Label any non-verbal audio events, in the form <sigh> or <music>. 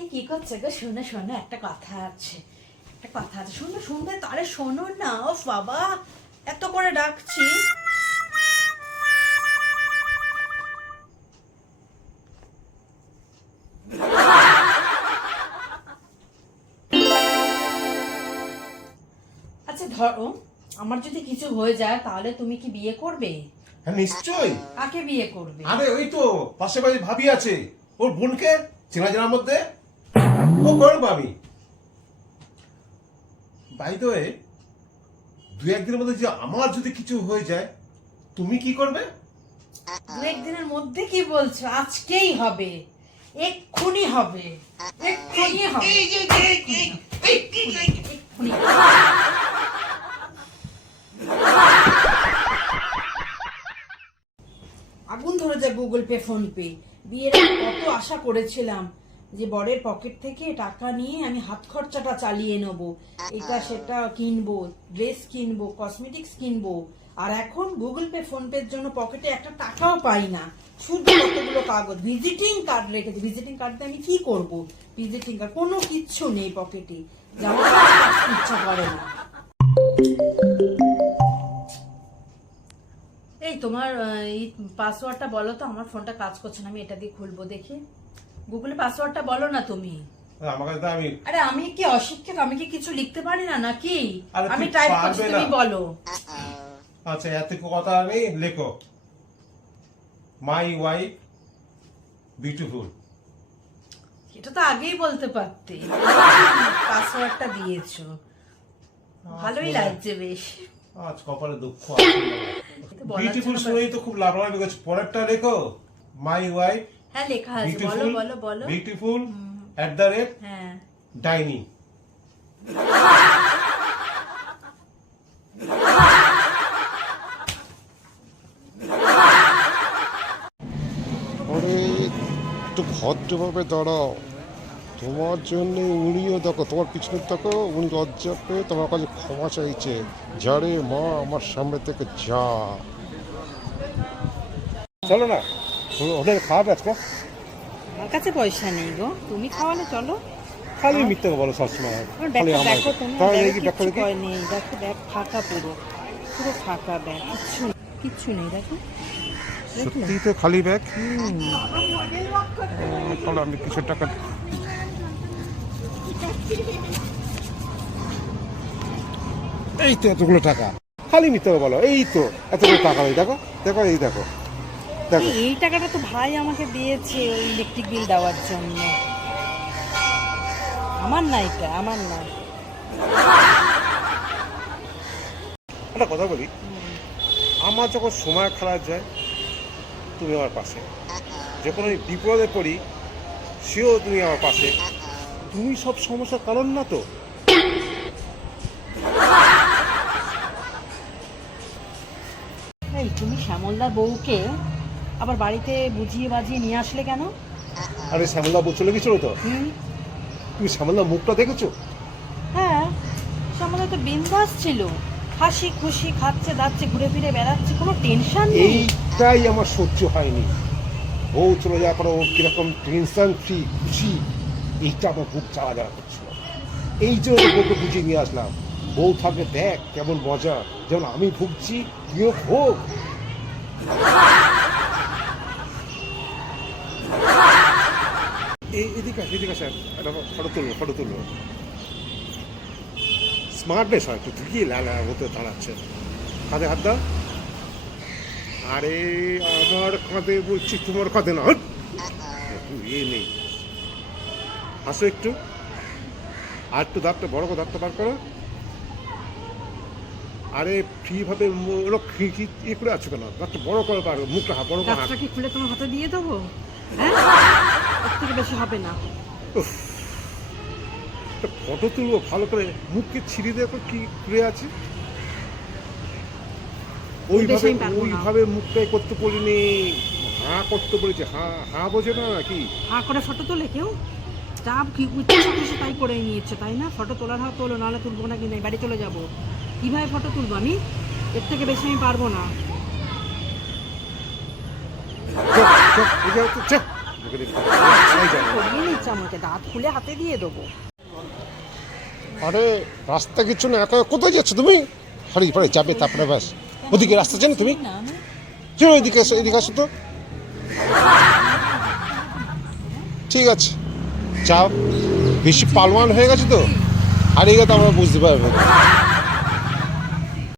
এই কি করছে গো? শোনো শোনো একটা কথা আছে একটা কথা আছে। শোনো শুনবে তো আরে শোনো না ও বাবা এত করে ডাকছি। আচ্ছা ধরো আমার যদি কিছু হয়ে যায় তাহলে তুমি কি বিয়ে করবে? হ্যাঁ নিশ্চয়ই। কাকে বিয়ে করবে? আরে ওই তো পাশে বাড়ি ভাবি আছে। ওর বোনকে চেনা জানার মধ্যে ও করব আমি বাই দ্য ওয়ে দু একদিনের মধ্যে যে আমার যদি কিছু হয়ে যায় তুমি কি করবে? দু একদিনের মধ্যে কি বলছো? আজকেই হবে। এক্ষুনি হবে। এক্ষুনি হবে। আগুন ধরে যায় গুগল পে ফোন পে। বিয়ের কত আশা করেছিলাম। যে বরের পকেট থেকে টাকা নিয়ে আমি হাত খরচাটা চালিয়ে নেব। এটা সেটা কিনবো, ড্রেস কিনবো, কসমেটিক্স কিনবো। আর এখন গুগল পে, ফোন পের জন্য পকেটে একটা টাকাও পাই না। শুধু কতগুলো কাগজ? ভিজিটিং কার্ড রেখেছি। ভিজিটিং কার্ড আমি কি করব? ভিজিটিং কার্ড, কোনো কিচ্ছু নেই পকেটে। জামা ইচ্ছা করে না। এই তোমার এই পাসওয়ার্ডটা বলো তো, আমার ফোনটা কাজ করছে না, আমি এটা দিয়ে খুলবো, দেখি। গুগলে পাসওয়ার্ডটা বলো না তুমি। আমার কাছে তো আমি আরে আমি কি অশিক্ষিত? আমি কি কিছু লিখতে পারি না নাকি? আমি টাইপ করছি তুমি বলো। আচ্ছা এত কথা নেই লেখো। মাই ওয়াইফ বিউটিফুল এটা তো আগেই বলতে পারতে। পাসওয়ার্ডটা দিয়েছ। ভালোই লাগছে বেশ। আজ কপালে দুঃখ <laughs> বিউটিফুল শুনেই তো খুব লাভালাভি করছে পরেরটা লেখো। মাই ওয়াইফ হ্যাঁ লেখা আছে। বলো বলো বলো। বিউটিফুল অ্যাট দ্য রেট হ্যাঁ। ডাইনিং একটু ভদ্রভাবে দাঁড়াও। তোমার জন্য উনিও দেখো তোমার পিছনে দেখো উনি লজ্জা পেয়ে তোমার কাছে ক্ষমা চাইছে। যারে মা আমার সামনে থেকে যা। চলো না। হোটেল খাওয়াবে আজকে? আমার কাছে পয়সা নেই গো। তুমি খাওয়ালে চলো। খালি মিথ্যে বলো সবসময়। খালি আমার ব্যাগে নেই। দেখো ব্যাগ ফাঁকা পুরো। পুরো ফাঁকা ব্যাগ। কিচ্ছু নেই, কিচ্ছু নেই দেখো? সত্যি তো খালি ব্যাগ? তাহলে আমি কিছু টাকা এই তো এতগুলো টাকা। খালি মিথ্যে বলো। এই তো এতগুলো টাকা এই দেখো দেখো এই দেখো। দেখো। এই- টাকাটা তো ভাই আমাকে দিয়েছে ওই ইলেকট্রিক বিল দেওয়ার জন্য। আমার না এটা আমার না। একটা কথা বলি। আমার যখন সময় খারাপ যায় তুমি আমার পাশে। যখন আমি বিপদে পড়ি সেও তুমি আমার পাশে। তুমি সব সমস্যার কারণ না তো? তুমি শ্যামলদার বউকে আবার বাড়িতে বুঝিয়ে বাজিয়ে নিয়ে আসলে কেন? আরে শ্যামলা বউ চলে গেছিল তো? তুমি শ্যামলা মুখটা দেখেছ? হ্যাঁ শ্যামলা তো বিন্দাস ছিল। হাসি খুশি খাচ্ছে দাচ্ছে ঘুরে ফিরে বেড়াচ্ছে কোনো টেনশন নেই। এইটাই আমার সহ্য হয়নি। বউ চলে যাওয়ার পরে ও কীরকম টেনশন ফ্রি খুশি এইটা আমার খুব জ্বালা জ্বালা করছিল। এই জন্য তো বউকে বুঝিয়ে নিয়ে আসলাম বউ থাকবে দেখ কেমন মজা। যেমন আমি ভুগছি তুইও ভোগ। এই, এদিকে এদিকে স্যার। ফটো তুলবো ফটো তুলবো। স্মার্টনেস হয়, একটু ঢুকিয়ে লালা মতো দাঁড়াচ্ছে। কাঁধে হাত দাও। আরে আমার কাঁধে বলছি, তোমার কাঁধে না হট! একটু ইয়ে নেই। হাসো একটু। আর একটু দাঁতটা, বড় করে দাঁতটা বার করো। আরে ফ্রি ভাবে ওরা খিড়কি ইয়ে করে আছো কেন? দাঁতটা বড় করে পারো মুখটা বড় করে হাত। কি খুলে তোমার হাতে দিয়ে দেবো? হ্যাঁ? ওর থেকে বেশি হবে না। ফটো তুলবো ভালো করে মুখকে ছিঁড়ে দেখো কি ঘুরে আছে? ওইভাবে। ওইভাবে মুখটাই করতে বলিনি। হা করতে বলেছে হা হা বোঝে না নাকি হা করে ফটো তোলে কেউ? যা কি খুশি তাই করে নিয়েছে তাই না? ফটো তোলার হাত তোলো নাহলে তুলবো না কিন্তু বাড়ি চলে যাব। কীভাবে ফটো তুলবো আমি? এর থেকে বেশি আমি পারব না। চল, চল, করিয়ে নিচ্ছে দাঁত খুলে হাতে দিয়ে দেবো। আরে রাস্তা কিছু না একা কোথায় যাচ্ছ তুমি? হারি পরে যাবে তারপরে ব্যাস। ওদিকে রাস্তা জানো তুমি? চলো এদিকে এসো এদিকে আসো তো। ঠিক আছে। যাও। বেশি পালওয়ান হয়ে গেছে তো। হারিয়ে গেছে আমরা বুঝতে পারব না।